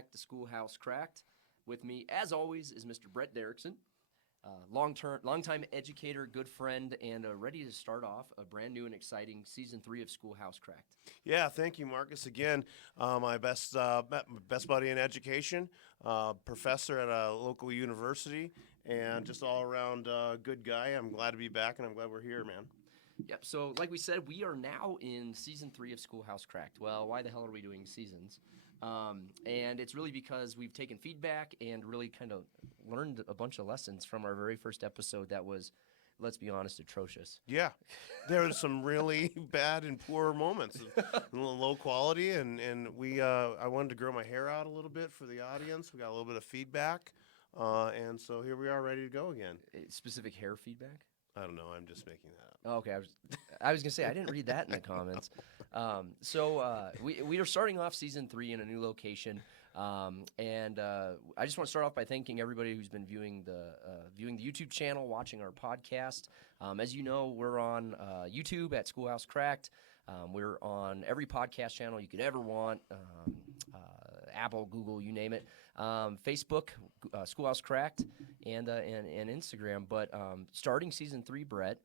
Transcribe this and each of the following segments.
back to Schoolhouse Cracked. With me, as always, is Mr. Brett Derickson, longtime educator, good friend, and ready to start off a brand new and exciting Season 3 of Schoolhouse Cracked. Yeah, thank you, Marcus. Again, my best buddy in education, professor at a local university, and just all around good guy. I'm glad to be back, and I'm glad we're here, man. Yep, so like we said, we are now in Season 3 of Schoolhouse Cracked. Well, why the hell are we doing seasons? And it's really because we've taken feedback and really kind of learned a bunch of lessons from our very first episode that was, let's be honest, atrocious. Yeah, there were some really bad and poor moments, low quality, and I wanted to grow my hair out a little bit for the audience. We got a little bit of feedback, and so here we are, ready to go again. Specific hair feedback? I don't know. I'm just making that up. Oh, okay, I was gonna say I didn't read that in the comments. We are starting off Season 3 in a new location, and I just want to start off by thanking everybody who's been viewing the YouTube channel, watching our podcast. As you know, we're on YouTube at Schoolhouse Cracked. We're on every podcast channel you could ever want. Apple, Google, you name it. Facebook, Schoolhouse Cracked, and Instagram. But starting Season 3, Brett,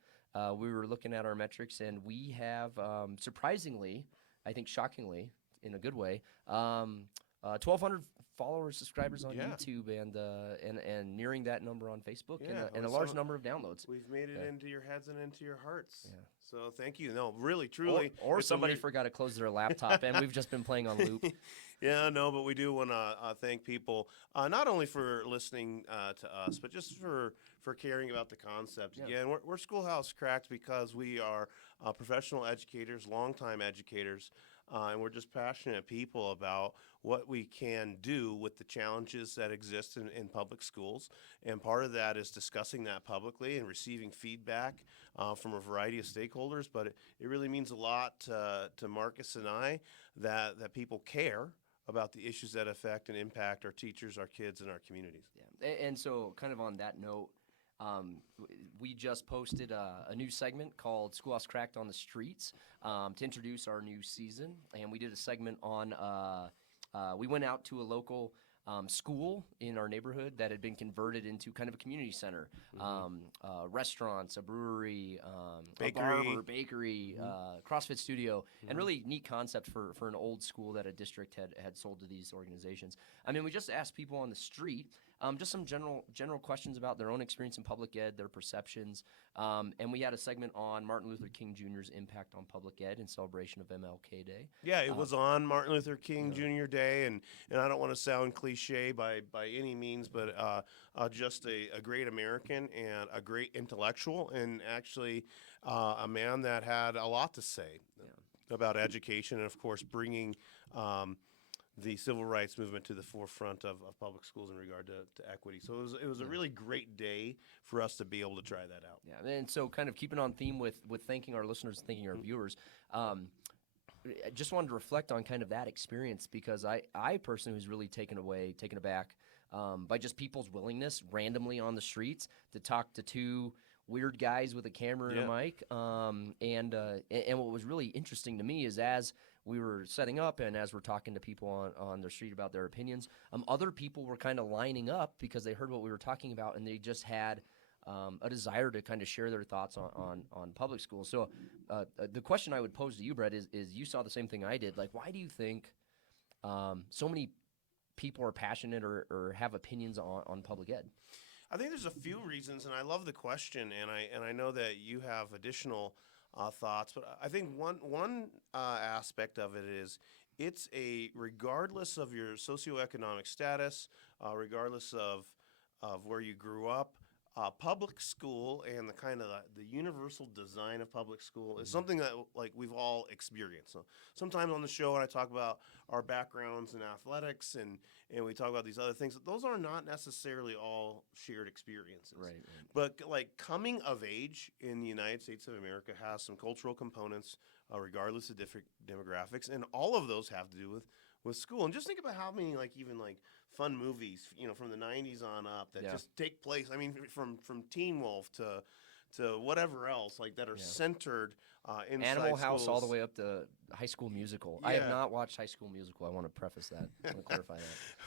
we were looking at our metrics, and we have surprisingly, I think shockingly, in a good way, 1,200 followers, subscribers on YouTube, and nearing that number on Facebook, and a large number of downloads. We've made it into your heads and into your hearts. Yeah. So thank you. No, really, truly. Or somebody forgot to close their laptop, and we've just been playing on loop. Yeah, no, but we do want to thank people, not only for listening to us, but just for caring about the concept. Yeah. Again, we're Schoolhouse Cracked because we are professional educators, longtime educators, and we're just passionate people about what we can do with the challenges that exist in public schools. And part of that is discussing that publicly and receiving feedback from a variety of stakeholders. But it really means a lot to Marcus and I that people care about the issues that affect and impact our teachers, our kids, and our communities. Yeah. And so kind of on that note, we just posted a new segment called Schoolhouse Cracked on the Streets to introduce our new season. And we did a segment on, we went out to a local school in our neighborhood that had been converted into kind of a community center. Restaurants, a brewery, bakery. A barber, bakery, CrossFit studio, and really neat concept for an old school that a district had sold to these organizations. I mean, we just asked people on the street just some general questions about their own experience in public ed, their perceptions, and we had a segment on Martin Luther King Jr.'s impact on public ed in celebration of MLK Day. Yeah, it was on Martin Luther King Jr. Day, and I don't want to sound cliche by any means, but just a great American and a great intellectual, and actually a man that had a lot to say about education, and of course bringing the civil rights movement to the forefront of public schools in regard to equity. So it was a really great day for us to be able to try that out. Yeah, and so kind of keeping on theme with thanking our listeners, thanking our viewers, I just wanted to reflect on kind of that experience because I personally was really taken aback by just people's willingness randomly on the streets to talk to two weird guys with a camera and a mic. And what was really interesting to me is as we were setting up and as we're talking to people on the street about their opinions, other people were kind of lining up because they heard what we were talking about and they just had a desire to kind of share their thoughts on public schools. So the question I would pose to you, Brett, is you saw the same thing I did. Like, why do you think so many people are passionate or have opinions on public ed? I think there's a few reasons, and I love the question, and I know that you have additional thoughts, but I think one aspect of it is it's regardless of your socioeconomic status, regardless of where you grew up, public school and the kind of the universal design of public school is something that like we've all experienced. So sometimes on the show, when I talk about our backgrounds in athletics and we talk about these other things, those are not necessarily all shared experiences. Right. But like coming of age in the United States of America has some cultural components, regardless of different demographics, and all of those have to do with school. And just think about how many even fun movies, from the 90s on up that just take place. I mean, from Teen Wolf to to whatever else like that are centered inside Animal House schools. all the way up to High School Musical. I have Yeah. not watched High School Musical. I want to preface that. I want to clarify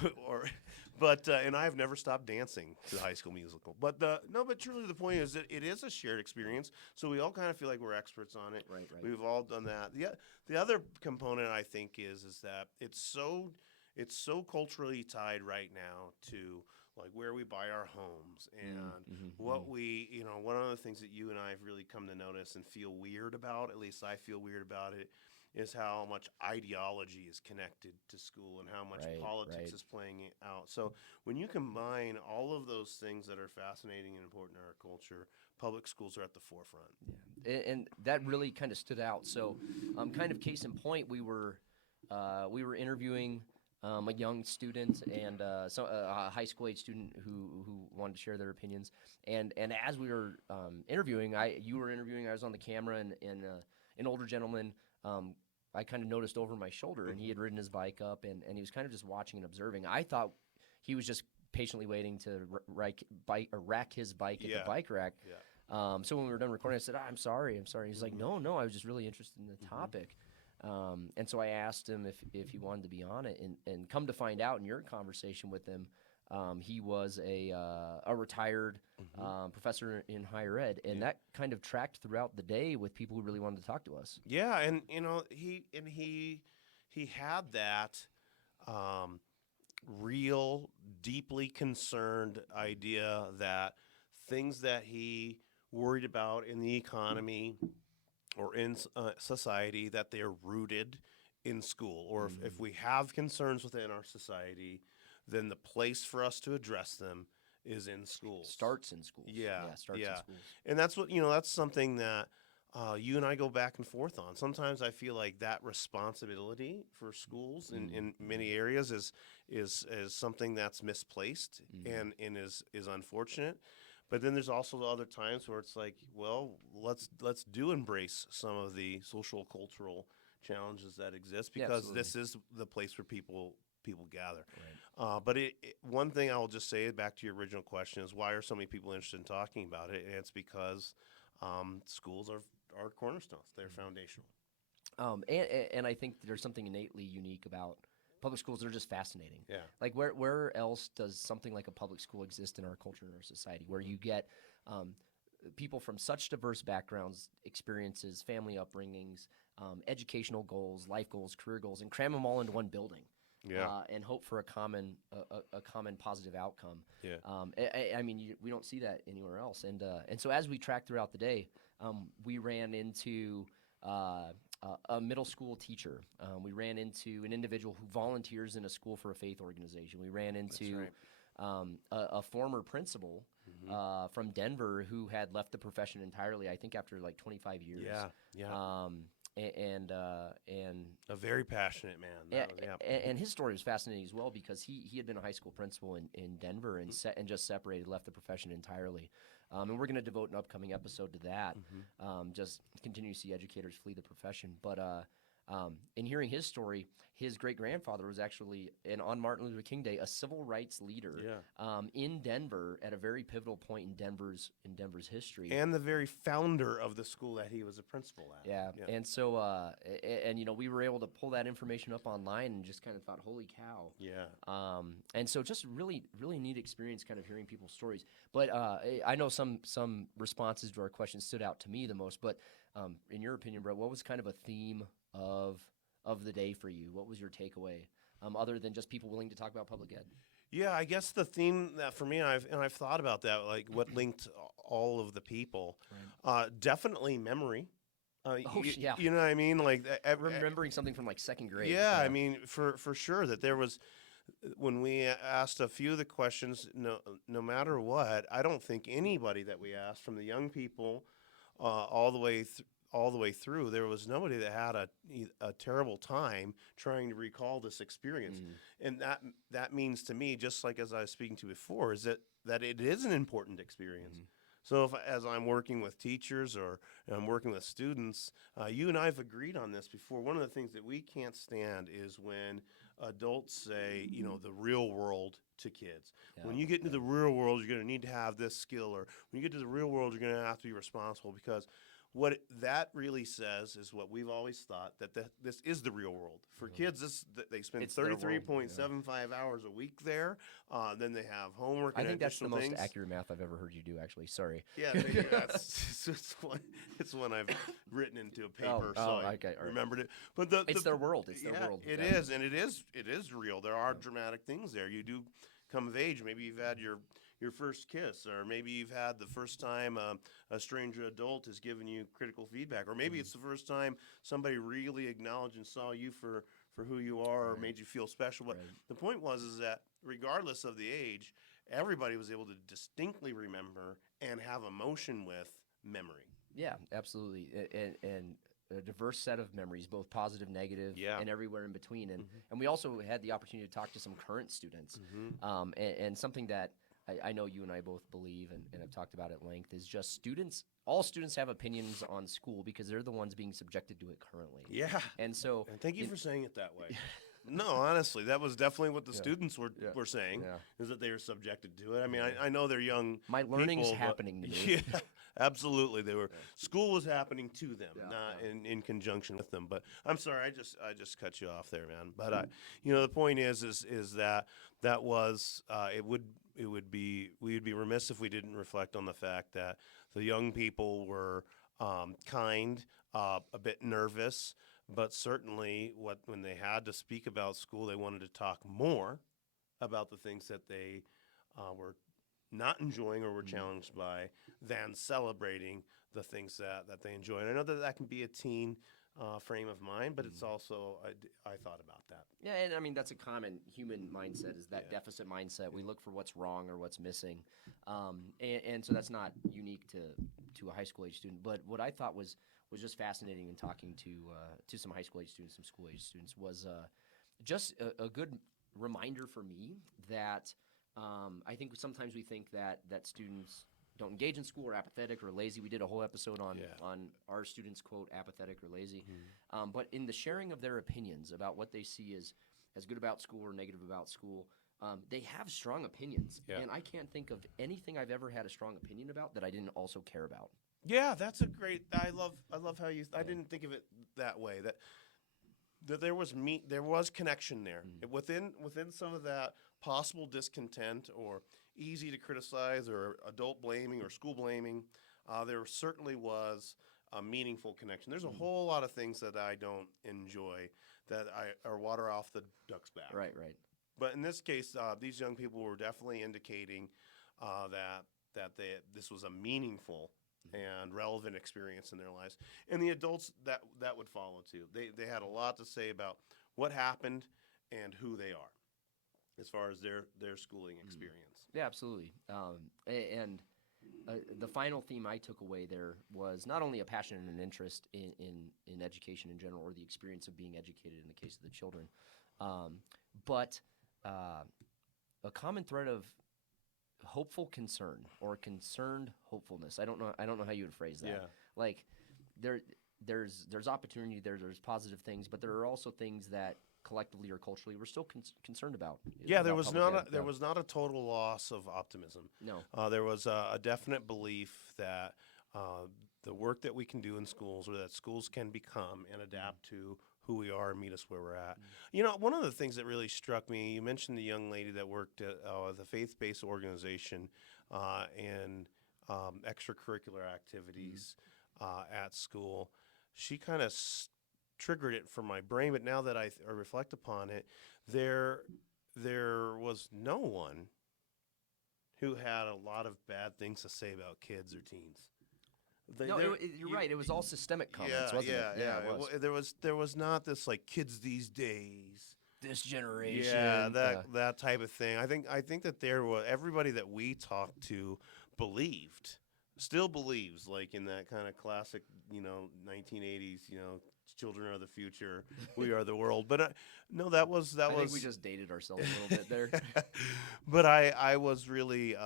that. But and I have never stopped dancing to the High School Musical. But but truly the point is that it is a shared experience. So we all kind of feel like we're experts on it. Right. We've all done that. The other component I think is that it's so culturally tied right now to like where we buy our homes and what we, one of the things that you and I have really come to notice and feel weird about, at least I feel weird about it, is how much ideology is connected to school and how much politics is playing it out. So when you combine all of those things that are fascinating and important in our culture, public schools are at the forefront. Yeah. And that really kind of stood out. So kind of case in point, we were interviewing a young student and a high school age student who wanted to share their opinions. And as we were interviewing, you were interviewing, I was on the camera, and an older gentleman, I kind of noticed over my shoulder, and he had ridden his bike up, and he was kind of just watching and observing. I thought he was just patiently waiting to rack his bike at the bike rack. Yeah. So when we were done recording, I said, I'm sorry. He's like, no, I was just really interested in the topic. And so I asked him if he wanted to be on it, and come to find out in your conversation with him, he was a retired professor in higher ed, and that kind of tracked throughout the day with people who really wanted to talk to us. Yeah, and he had that real, deeply concerned idea that things that he worried about in the economy or in society, that they're rooted in school, or if we have concerns within our society, then the place for us to address them is in schools. Starts in schools. Starts in schools. And that's what, that's something that you and I go back and forth on. Sometimes I feel like that responsibility for schools in many areas is something that's misplaced and is unfortunate. But then there's also the other times where it's like, well, let's do embrace some of the social cultural challenges that exist, because this is the place where people gather. Right. But one thing I will just say, back to your original question, is why are so many people interested in talking about it? And it's because schools are cornerstones; they're foundational. And I think there's something innately unique about public schools. They're just fascinating. Yeah. Like where else does something like a public school exist in our culture and our society, where you get people from such diverse backgrounds, experiences, family upbringings, educational goals, life goals, career goals, and cram them all into one building. Yeah. And hope for a common positive outcome. Yeah. I mean, we don't see that anywhere else. And so as we tracked throughout the day, we ran into a middle school teacher. We ran into an individual who volunteers in a school for a faith organization. We ran into a former principal from Denver who had left the profession entirely, I think after like 25 years. Yeah. And a very passionate man. And his story was fascinating as well, because he had been a high school principal in Denver and just separated, left the profession entirely. And we're going to devote an upcoming episode to that. Just continue to see educators flee the profession. But in hearing his story, his great-grandfather was actually, on Martin Luther King Day, a civil rights leader in Denver at a very pivotal point in Denver's history. And the very founder of the school that he was a principal at. Yeah. And so, we were able to pull that information up online and just kind of thought, holy cow. Yeah. And so just really, really neat experience kind of hearing people's stories. But I know some responses to our questions stood out to me the most. But in your opinion, Brett, what was kind of a theme of the day for you? What was your takeaway, other than just people willing to talk about public ed? Yeah, I guess the theme that for me, I've thought about that, like what linked all of the people. Definitely memory. Yeah. You know what I mean? Like remembering something from like second grade. Yeah, I mean, for sure that there was, when we asked a few of the questions, no matter what, I don't think anybody that we asked, from the young people all the way through, there was nobody that had a terrible time trying to recall this experience. And that means to me, just like as I was speaking to before, is that it is an important experience. So as I'm working with teachers or I'm working with students, you and I have agreed on this before. One of the things that we can't stand is when adults say, the real world to kids. Yeah. When you get into the real world, you're going to need to have this skill, or when you get to the real world, you're going to have to be responsible, because what that really says is what we've always thought, that this is the real world. For kids, they spend 33.75 hours a week there. Then they have homework I and think that's the additional most things. accurate math I've ever heard you do, actually. Sorry. Yeah, it's one I've written into a paper, so I okay, all right. remembered it. But It's their world. It's their world. It is, and it is real. There are dramatic things there. You do come of age. Maybe you've had your first kiss, or maybe you've had the first time a stranger adult has given you critical feedback, or maybe it's the first time somebody really acknowledged and saw you for who you are, or made you feel special. But the point is that regardless of the age, everybody was able to distinctly remember and have emotion with memory. Yeah, absolutely, and a diverse set of memories, both positive, negative, and everywhere in between. And we also had the opportunity to talk to some current students, and something that I know you and I both believe and have talked about at length is just all students have opinions on school because they're the ones being subjected to it currently. Yeah. And so, and thank you for saying it that way. No, honestly, that was definitely what the students were saying, is that they were subjected to it. I mean, I know they're young. My learning's people, happening to me. Yeah, absolutely. School was happening to them, not in conjunction with them. But I'm sorry, I just cut you off there, man. But the point is that was we'd be remiss if we didn't reflect on the fact that the young people were kind, a bit nervous, but certainly when they had to speak about school, they wanted to talk more about the things that they were not enjoying or were challenged by than celebrating the things that they enjoy. And I know that can be a teen frame of mind, but it's also, I thought about that. Yeah, and I mean, that's a common human mindset, is that deficit mindset. We look for what's wrong or what's missing. And so that's not unique to a high school age student. But what I thought was just fascinating in talking to some high school age students, some school age students, was just a good reminder for me that I think sometimes we think that students don't engage in school, or apathetic, or lazy. We did a whole episode on our students, quote, apathetic or lazy. But in the sharing of their opinions about what they see as good about school or negative about school, they have strong opinions. Yeah. And I can't think of anything I've ever had a strong opinion about that I didn't also care about. Yeah, that's a great. I love how you. I didn't think of it that way. That there was connection there within some of that possible discontent or easy to criticize or adult blaming or school blaming. There certainly was a meaningful connection. There's a whole lot of things that I don't enjoy that are water off the duck's back. Right. But in this case, these young people were definitely indicating that this was a meaningful and relevant experience in their lives. And the adults that would follow too. They had a lot to say about what happened and who they are as far as their schooling experience. Yeah, absolutely. And the final theme I took away there was not only a passion and an interest in education in general, or the experience of being educated in the case of the children, but a common thread of hopeful concern, or concerned hopefulness. I don't know how you would phrase that. Yeah. Like there's opportunity there, there's positive things, but there are also things that collectively or culturally we're still concerned about. Yeah, there was not a total loss of optimism. No. There was a definite belief that the work that we can do in schools, or that schools can become and adapt to who we are and meet us where we're at. One of the things that really struck me, you mentioned the young lady that worked at the faith-based organization and extracurricular activities at school. She kind of triggered it for my brain, but now that I reflect upon it, there was no one who had a lot of bad things to say about kids or teens. You're right. It was all systemic comments, wasn't it? Yeah. It was. There was not this like kids these days, this generation. Yeah, that type of thing. I think that there was everybody that we talked to still believes, like in that kind of classic, 1980s, children are the future, we are the world. But no, that was. I think we just dated ourselves a little bit there. But I was really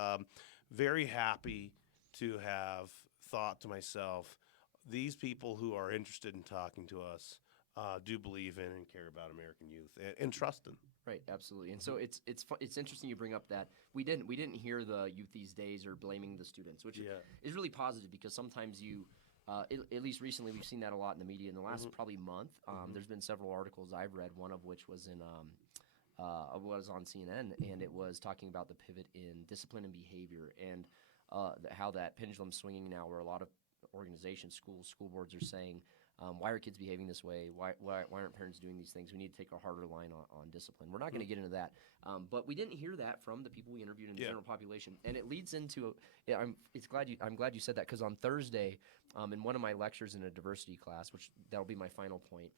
very happy to have thought to myself, these people who are interested in talking to us do believe in and care about American youth and trust them. Right, absolutely. And so it's interesting you bring up that we didn't hear the youth these days are blaming the students, which is really positive because sometimes at least recently we've seen that a lot in the media in the last probably month. There's been several articles I've read, one of which was was on CNN, and it was talking about the pivot in discipline and behavior and how that pendulum's swinging now, where a lot of organizations, schools, school boards are saying, why are kids behaving this way? Why aren't parents doing these things? We need to take a harder line on discipline. We're not going to get into that, but we didn't hear that from the people we interviewed in the general population, and it leads into. I'm glad you said that, because on Thursday, in one of my lectures in a diversity class, which that'll be my final point,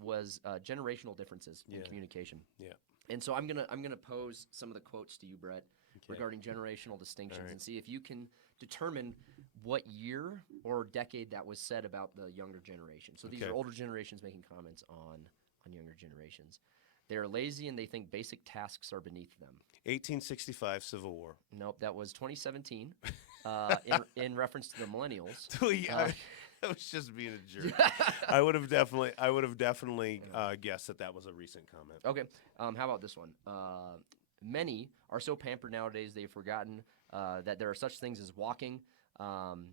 was generational differences in communication. Yeah. And so I'm gonna pose some of the quotes to you, Brett, regarding generational distinctions, and see if you can determine what year or decade that was said about the younger generation. So these are older generations making comments on younger generations. They are lazy and they think basic tasks are beneath them. 1865 Civil War. Nope, that was 2017 in reference to the millennials. I was just being a jerk. I would have definitely guessed that was a recent comment. Okay, how about this one? Many are so pampered nowadays they've forgotten that there are such things as walking, and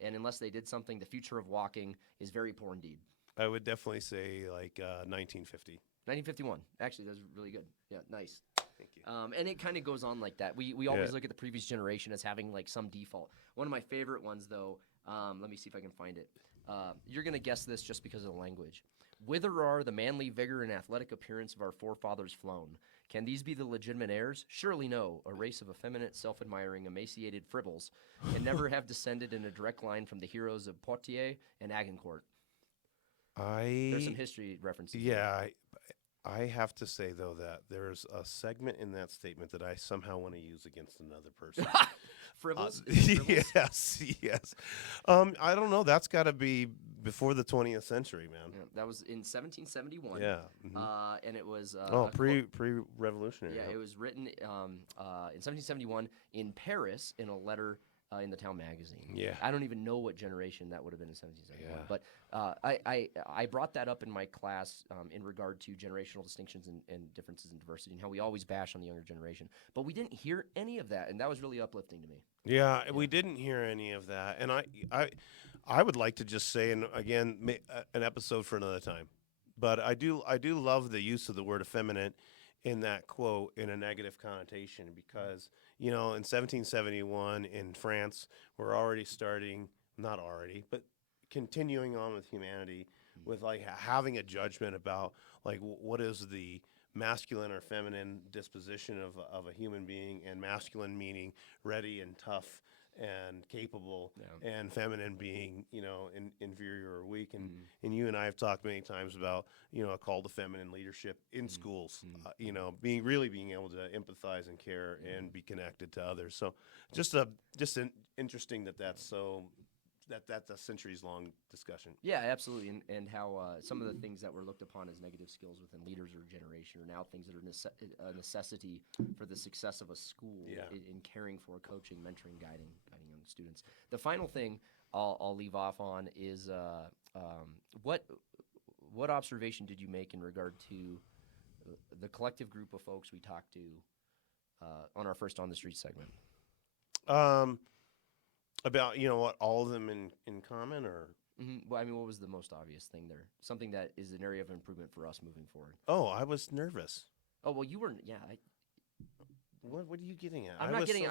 unless they did something, the future of walking is very poor indeed. I would definitely say like 1950. 1951. Actually, that's really good. Yeah, nice. Thank you. And it kind of goes on like that. We always look at the previous generation as having like some default. One of my favorite ones, though, let me see if I can find it. You're going to guess this just because of the language. Whither are the manly vigor and athletic appearance of our forefathers flown? Can these be the legitimate heirs? Surely no. A race of effeminate, self-admiring, emaciated fribbles can never have descended in a direct line from the heroes of Poitiers and Agincourt. There's some history references. Yeah, I have to say, though, that there's a segment in that statement that I somehow want to use against another person. Fribbles? Yes. I don't know. That's got to be before the 20th century, man. Yeah, that was in 1771. Yeah. And it was... pre-revolutionary. Yeah, it was written in 1771 in Paris in a letter in the Town magazine. Yeah. I don't even know what generation that would have been in 1771. Yeah. But I brought that up in my class in regard to generational distinctions and differences in diversity and how we always bash on the younger generation. But we didn't hear any of that, and that was really uplifting to me. Yeah, we didn't hear any of that. And I would like to just say, and again, an episode for another time, but I do love the use of the word effeminate in that quote in a negative connotation, because, in 1771 in France, we're already continuing on with humanity with like having a judgment about like what is the masculine or feminine disposition of a human being, and masculine meaning ready and tough and capable, and feminine being, inferior or weak. And you and I have talked many times about, a call to feminine leadership in schools, being able to empathize and care and be connected to others. So just interesting that's a centuries-long discussion. Yeah, absolutely, and how some of the things that were looked upon as negative skills within leaders or generation are now things that are a necessity for the success of a school in caring for, coaching, mentoring, guiding young students. The final thing I'll leave off on is what observation did you make in regard to the collective group of folks we talked to on our first On the Street segment? About, what, all of them in common, or? Mm-hmm. Well, I mean, what was the most obvious thing there? Something that is an area of improvement for us moving forward. Oh, I was nervous. Oh, well, you weren't, yeah. What are you getting at? I'm not getting it.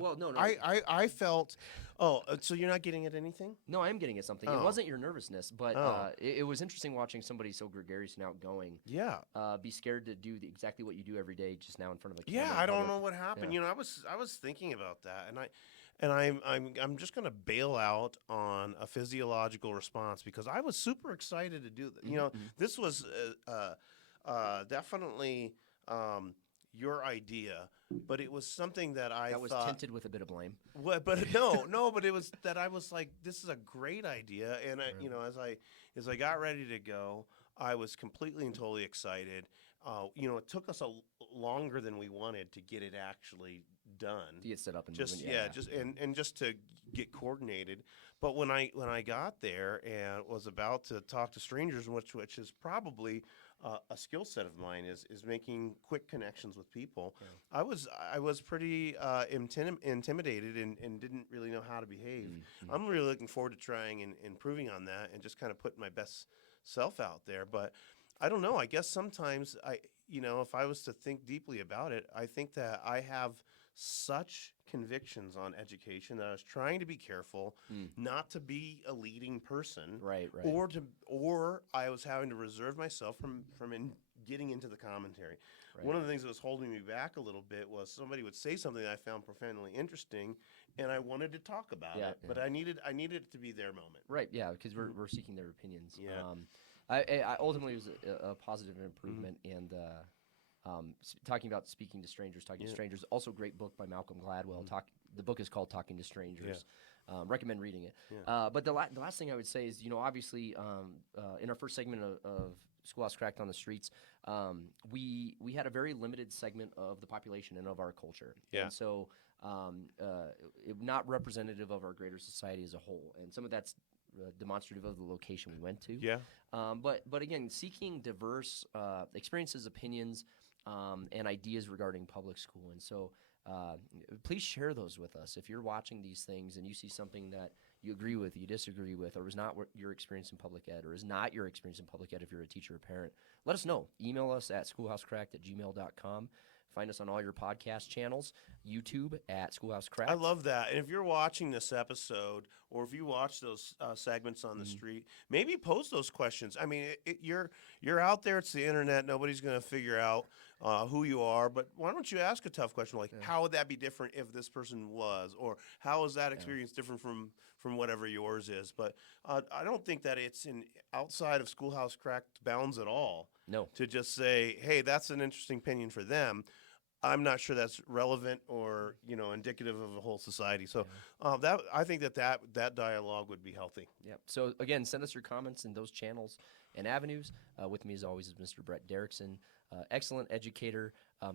Well, no. I felt, so you're not getting at anything? No, I am getting at something. It wasn't your nervousness, but it was interesting watching somebody so gregarious and outgoing. Yeah. Be scared to do exactly what you do every day just now in front of a camera. Yeah, I don't know what happened. Yeah. I was thinking about that, and I'm just going to bail out on a physiological response, because I was super excited to do that. This was definitely your idea, but it was something that I thought was tinted with a bit of blame. But no, but it was that I was like, this is a great idea, and as I got ready to go, I was completely and totally excited. It took us longer than we wanted to get it actually done. To get set up and Just moving, just and just to get coordinated. But when I got there and was about to talk to strangers, which is probably a skill set of mine, is making quick connections with people. Yeah. I was pretty intimidated and didn't really know how to behave. Mm-hmm. I'm really looking forward to trying and improving on that and just kind of putting my best self out there. But I don't know. I guess sometimes if I was to think deeply about it, I think that I have such convictions on education that I was trying to be careful not to be a leading person, Right. or I was having to reserve myself from getting into the commentary. Right. One of the things that was holding me back a little bit was somebody would say something that I found profoundly interesting, and I wanted to talk about it, but I needed it to be their moment. Right. Yeah, because we're seeking their opinions. Yeah. I ultimately it was a positive improvement, and talking about speaking to strangers, talking to strangers. Also, great book by Malcolm Gladwell. The book is called Talking to Strangers. Recommend reading it. But the last thing I would say is, obviously, in our first segment of Schoolhouse Cracked on the Streets, we had a very limited segment of the population and of our culture. Yeah. And so not representative of our greater society as a whole. And some of that's demonstrative of the location we went to. Yeah. But again, seeking diverse experiences, opinions, and ideas regarding public school. And so please share those with us. If you're watching these things and you see something that you agree with, you disagree with, or is not your experience in public ed, or is not your experience in public ed if you're a teacher or parent, let us know. Email us at schoolhousecracked@gmail.com. Find us on all your podcast channels, YouTube at Schoolhouse Cracked. I love that. And if you're watching this episode, or if you watch those segments on the street, maybe pose those questions. I mean, you're out there. It's the internet. Nobody's going to figure out who you are. But why don't you ask a tough question like, how would that be different if this person was? Or how is that experience different from whatever yours is? But I don't think that it's outside of Schoolhouse Cracked bounds at all. No. To just say, hey, that's an interesting opinion for them. I'm not sure that's relevant or indicative of a whole society. So I think that dialogue would be healthy. Yeah. So again, send us your comments in those channels and avenues. With me as always is Mr. Brett Derickson, excellent educator,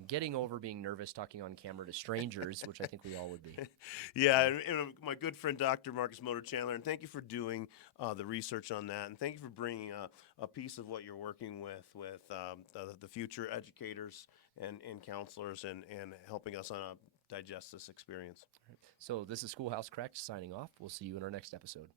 getting over being nervous talking on camera to strangers, which I think we all would be. Yeah, and my good friend Dr. Marcus Motor Chandler, and thank you for doing the research on that, and thank you for bringing a piece of what you're working with the future educators and counselors and helping us digest this experience. So this is Schoolhouse Cracked signing off. We'll see you in our next episode.